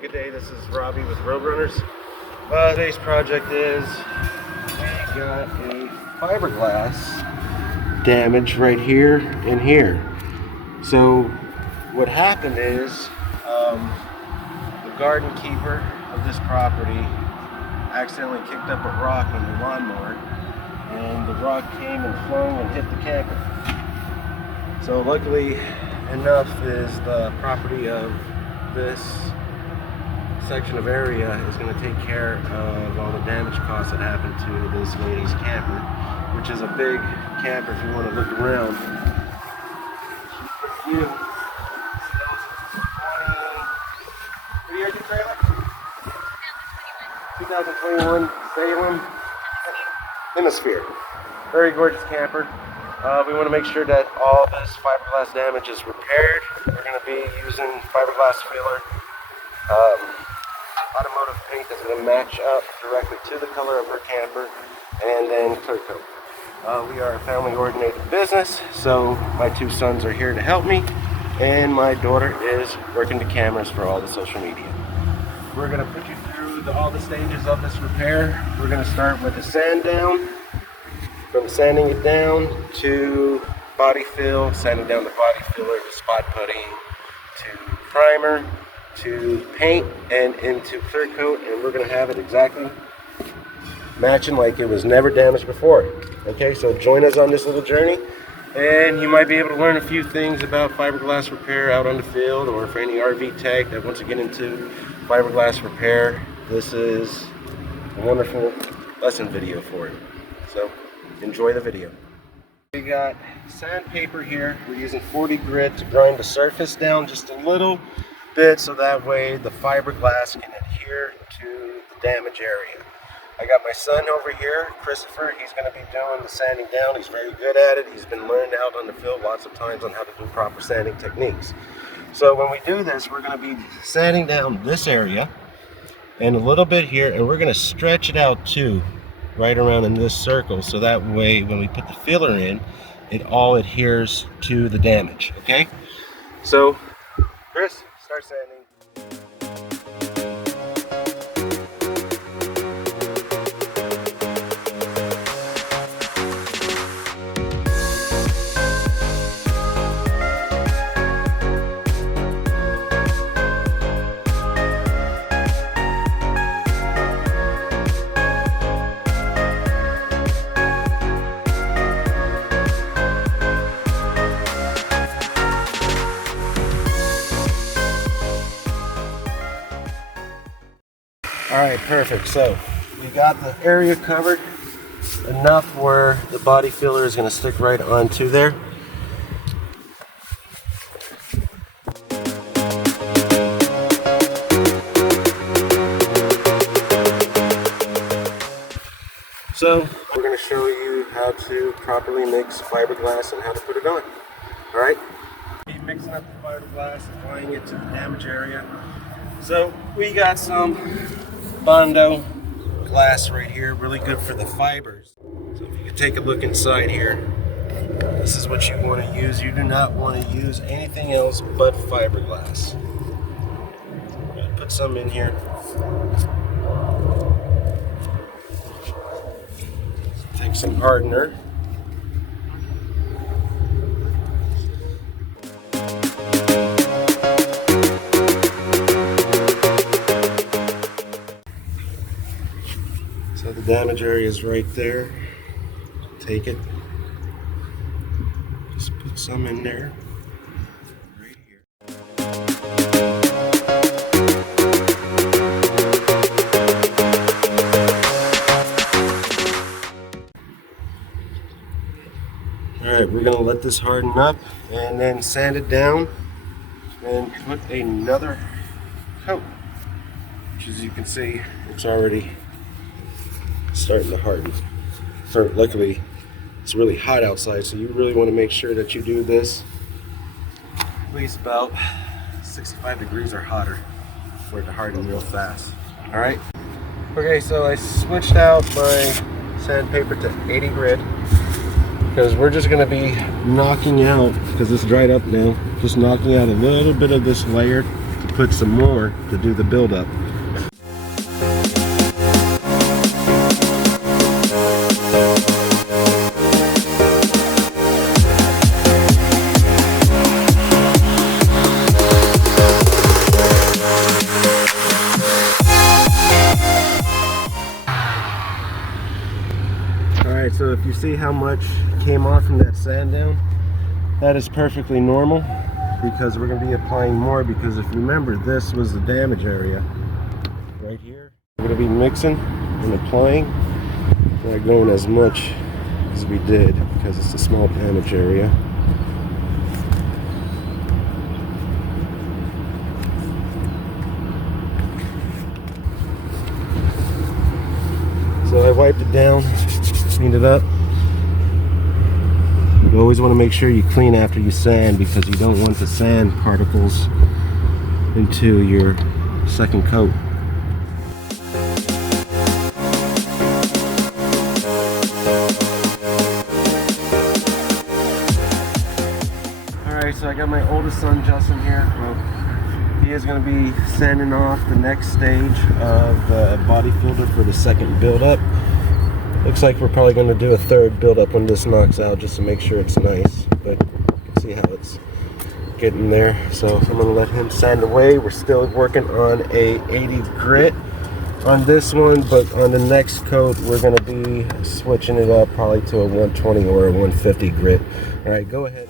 good day. This is Robbie with Roadrunners. Today's project is we got a fiberglass damage right here and here. So what happened is the garden keeper of this property accidentally kicked up a rock on the lawnmower, and the rock came and flung and hit the camper. So luckily enough is the property of this section of area is going to take care of all the damage costs that happened to this lady's camper, which is a big camper if you want to look around. You, what year did you trailer? 2021 Salem Hemisphere. Very gorgeous camper. We want to make sure that all this fiberglass damage is repaired. We're going to be using fiberglass filler, automotive paint that's going to match up directly to the color of her camper, and then clear coat. We are a family oriented business, so my two sons are here to help me, and my daughter is working the cameras for all the social media. We're going to put you through all the stages of this repair. We're going to start with the sand down. From sanding it down to body fill, sanding down the body filler to spot putting, to primer, to paint, and into clear coat, and we're going to have it exactly matching like it was never damaged before. Okay, so join us on this little journey, and you might be able to learn a few things about fiberglass repair out on the field, or for any RV tech that wants to get into fiberglass repair. This is a wonderful lesson video for you. So enjoy the video. We got sandpaper here. We're using 40 grit to grind the surface down just a little bit so that way the fiberglass can adhere to the damage area. I got my son over here, Christopher. He's going to be doing the sanding down. He's very good at it. He's been learned out on the field lots of times on how to do proper sanding techniques. So when we do this, we're going to be sanding down this area and a little bit here, and we're going to stretch it out too, right around in this circle, so that way when we put the filler in, it all adheres to the damage. Okay, so Chris, start sanding. Alright, perfect. So we got the area covered enough where the body filler is going to stick right onto there. So we're going to show you how to properly mix fiberglass and how to put it on. Alright? Keep mixing up the fiberglass, applying it to the damage area. So we got some Bondo glass right here, really good for the fibers. So if you could take a look inside here, this is what you want to use. You do not want to use anything else but fiberglass. I'm going to put some in here. Take some hardener. So the damage area is right there. Take it. Just put some in there. Right here. Alright, we're going to let this harden up and then sand it down and put another coat. Which, as you can see, it's already starting to harden. So luckily it's really hot outside, so you really want to make sure that you do this at least about 65 degrees or hotter for it to harden real fast. Alright, okay, so I switched out my sandpaper to 80 grit because we're just going to be knocking out, because it's dried up now, just knocking out a little bit of this layer to put some more to do the buildup. Alright, so if you see how much came off from that sand down, that is perfectly normal, because we're going to be applying more, because if you remember, this was the damage area right here. We're going to be mixing and applying, not going as much as we did because it's a small damage area. So I wiped it down, cleaned it up. You always want to make sure you clean after you sand, because you don't want the sand particles into your second coat. Alright, so I got my oldest son Justin here. Well, he is going to be sanding off the next stage of the body filter for the second build-up. Looks like we're probably going to do a third build-up when this knocks out, just to make sure it's nice. But you can see how it's getting there. So I'm going to let him sand away. We're still working on a 80 grit on this one, but on the next coat we're going to be switching it up probably to a 120 or a 150 grit. Alright, go ahead.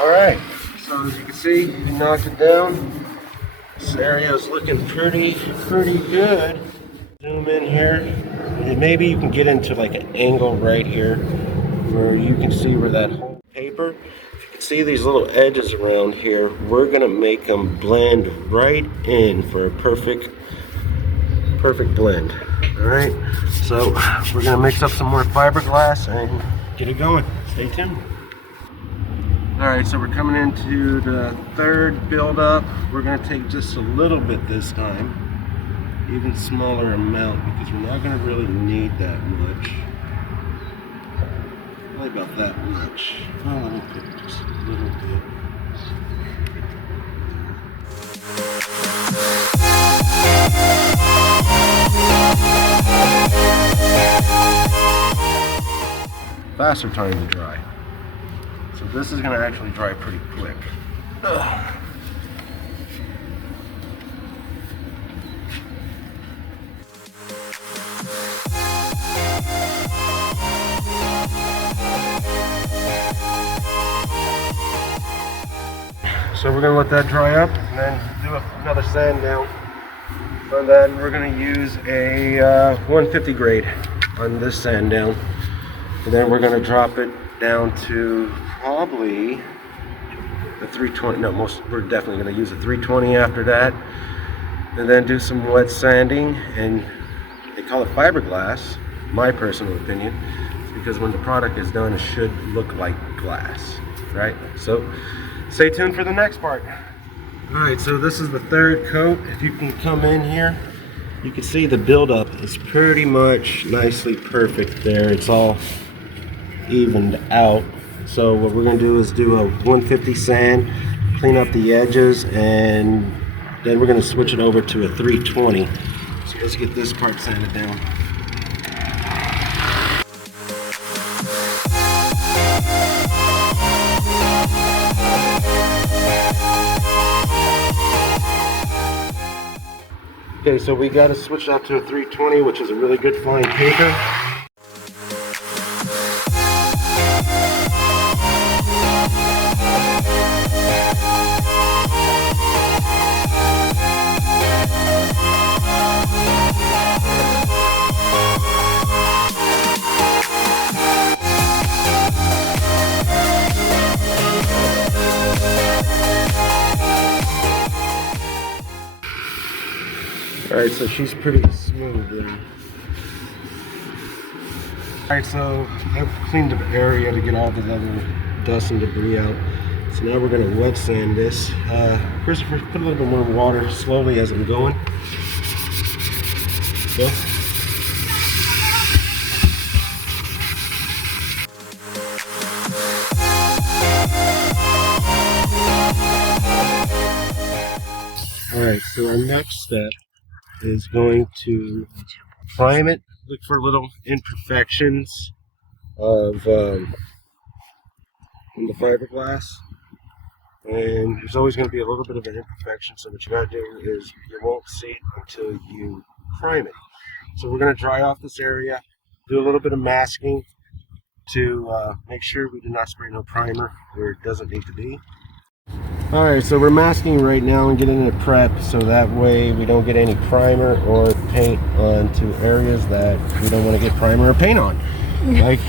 Alright, so as you can see, we knocked it down. This area is looking pretty good. Zoom in here, and maybe you can get into like an angle right here where you can see where that whole paper, if you can see these little edges around here, we're going to make them blend right in for a perfect blend. Alright, so we're going to mix up some more fiberglass and get it going. Stay tuned. Alright, so we're coming into the third build-up. We're going to take just a little bit this time, even smaller amount, because we're not going to really need that much. Probably about that much. Well, let me put just a little bit. Faster time to dry. So this is going to actually dry pretty quick. Ugh. So we're going to let that dry up and then do another sand down. And then we're going to use a 150 grade on this sand down. And then we're going to drop it down to probably a 320. No, we're definitely going to use a 320 after that. And then do some wet sanding. And they call it fiberglass, my personal opinion. It's because when the product is done, it should look like glass, right? So stay tuned for the next part. Alright, so this is the third coat. If you can come in here, you can see the buildup is pretty much nicely perfect there. It's all evened out. So what we're going to do is do a 150 sand, clean up the edges, and then we're going to switch it over to a 320. So let's get this part sanded down. Okay, so we got to switch out to a 320, which is a really good fine paper. Alright, so she's pretty smooth there. Alright, so I've cleaned the area to get all the other dust and debris out. So now we're going to wet sand this. First, put a little bit more water slowly as I'm going. Go. Alright, so our next step is going to prime it, look for little imperfections of in the fiberglass. And there's always going to be a little bit of an imperfection, so what you got to do is you won't see it until you prime it. So we're going to dry off this area, do a little bit of masking to make sure we do not spray no primer where it doesn't need to be. Alright, so we're masking right now and getting it prepped so that way we don't get any primer or paint onto areas that we don't want to get primer or paint on. Like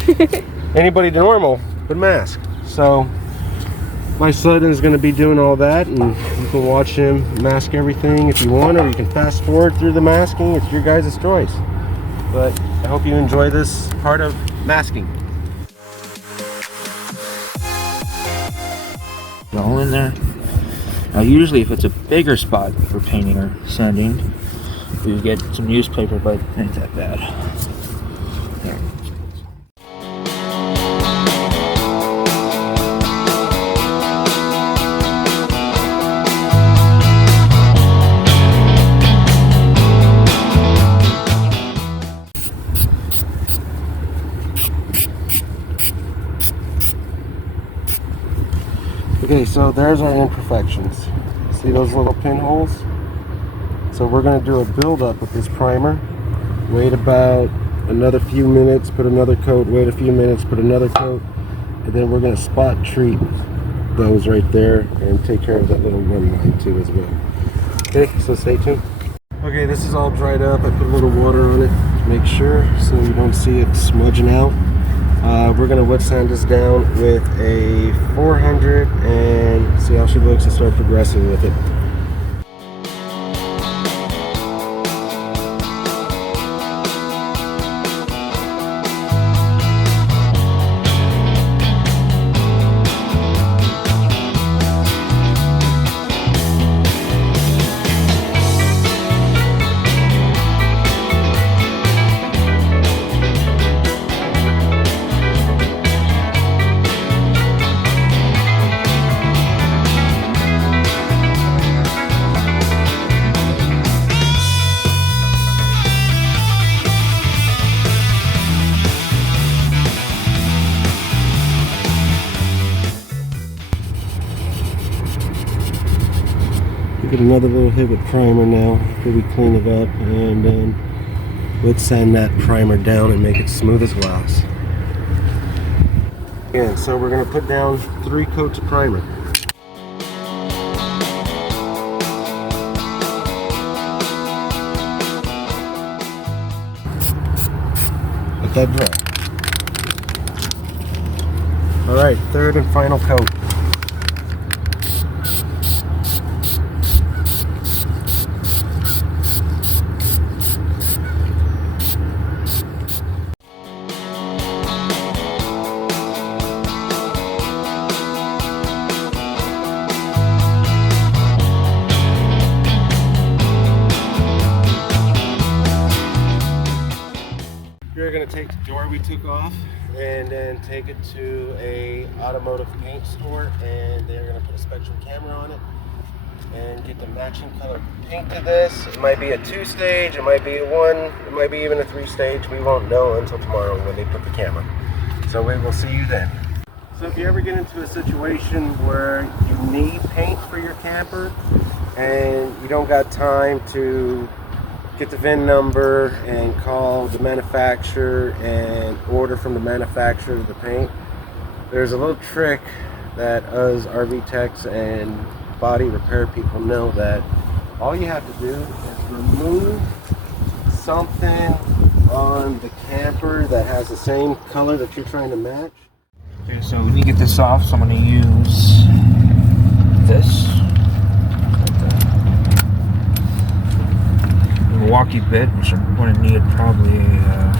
anybody normal would mask. So my son is going to be doing all that, and you can watch him mask everything if you want, or you can fast forward through the masking. It's your guys' choice. But I hope you enjoy this part of masking. All in there. Now usually if it's a bigger spot for painting or sanding, we get some newspaper, but it ain't that bad. There. Okay, so there's our imperfections. See those little pinholes? So we're going to do a build-up with this primer. Wait about another few minutes, put another coat, wait a few minutes, put another coat, and then we're going to spot treat those right there and take care of that little one line too as well. Okay, so stay tuned. Okay, this is all dried up. I put a little water on it to make sure so you don't see it smudging out. We're going to wet sand this down with a 400 and see how she looks and start progressing with it. Get another little hit with primer now after we clean it up, and then wet sand that primer down and make it smooth as glass. Again, so we're going to put down 3 coats of primer. Let that dry. Alright, 3rd and final coat. We're going to take the door we took off and then take it to a automotive paint store, and they're going to put a spectrum camera on it and get the matching color paint to this. It might be a 2-stage, it might be a 1, it might be even a 3-stage. We won't know until tomorrow when they put the camera. So we will see you then. So if you ever get into a situation where you need paint for your camper and you don't got time to get the VIN number and call the manufacturer and order from the manufacturer the paint, there's a little trick that us RV techs and body repair people know, that all you have to do is remove something on the camper that has the same color that you're trying to match. Okay, so when you get this off, so I'm going to use this. Milwaukee bit, which I'm going to need probably a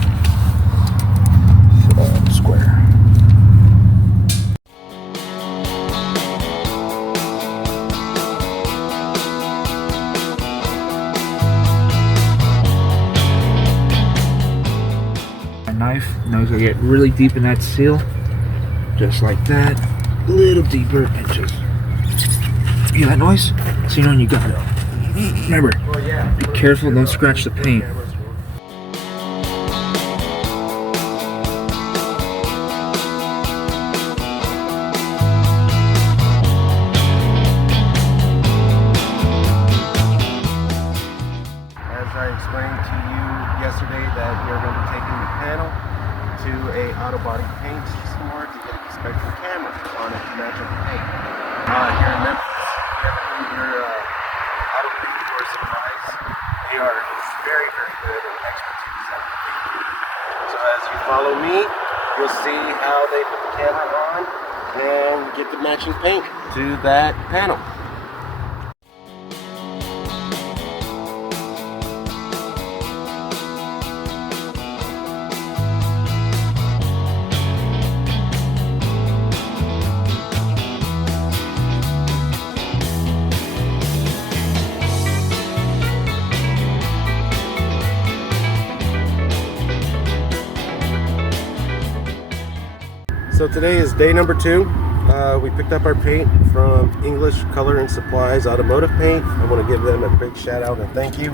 Now he's gonna get really deep in that seal, just like that. A little deeper, and just hear that noise? So you know when you got it. Remember, be careful, don't scratch the paint. Explained to you yesterday that we are going to be taking the panel to a auto body paint store to get a special camera on it to match up the paint. Here in Memphis, if you ever need your auto paint store supplies, they are very, very good and expertise at the paint. So as you follow me, you'll see how they put the camera on and get the matching paint to that panel. So today is day number 2. We picked up our paint from English Color and Supplies Automotive Paint. I want to give them a big shout out and thank you.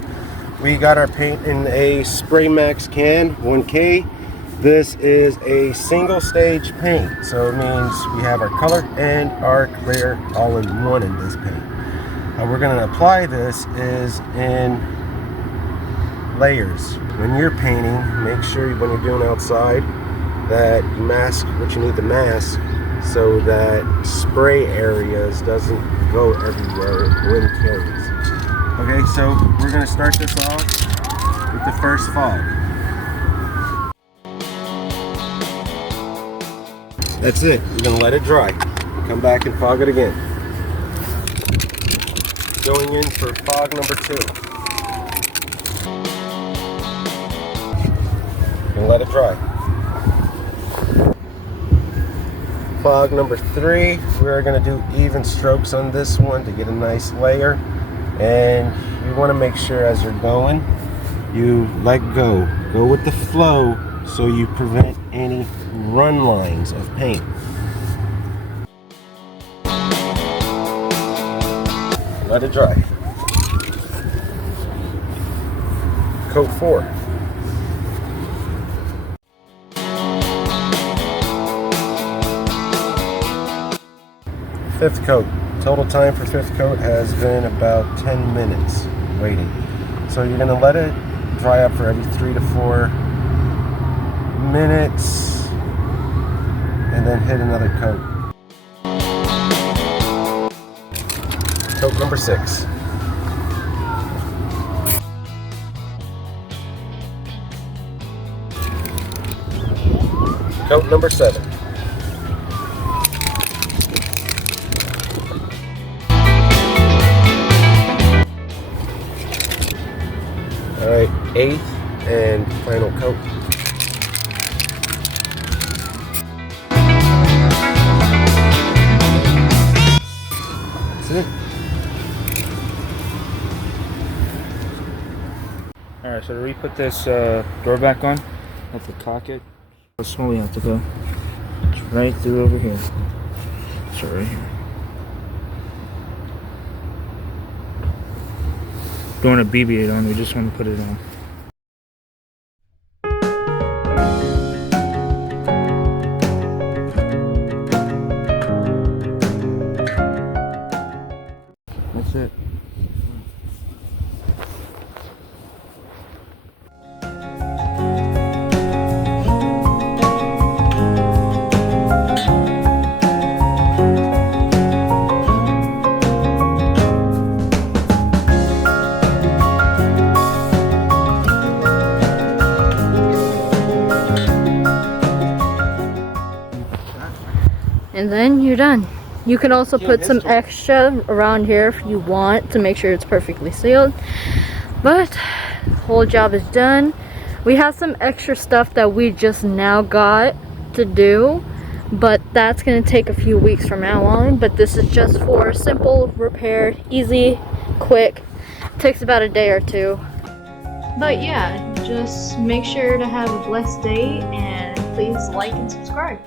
We got our paint in a Spray Max can 1K. This is a single stage paint, so it means we have our color and our clear all in one in this paint. How we're going to apply this is in layers. When you're painting, make sure when you're doing outside that you mask what you need to mask so that spray areas doesn't go everywhere wind carries. Okay, so we're going to start this off with the first fog. That's it. We're going to let it dry. Come back and fog it again. Going in for fog number 2. And let it dry. Fog number 3, we're going to do even strokes on this one to get a nice layer, and you want to make sure as you're going you let go with the flow so you prevent any run lines of paint. Let it dry. Coat 4. Fifth coat. Total time for fifth coat has been about 10 minutes waiting. So you're going to let it dry up for every 3 to 4 minutes and then hit another coat. Coat number 6. Coat number 7. Alright, 8th and final coat. That's it. Alright, so to re-put this door back on, I have to cock it. How small we have to go? It's right through over here. So right here. Don't want to BB it on, we just want to put it on. That's it. And then you're done. You can also put some extra around here if you want to make sure it's perfectly sealed. But the whole job is done. We have some extra stuff that we just now got to do, but that's going to take a few weeks from now on. But this is just for simple repair, easy, quick. Takes about a day or two. But yeah, just make sure to have a blessed day and please like and subscribe.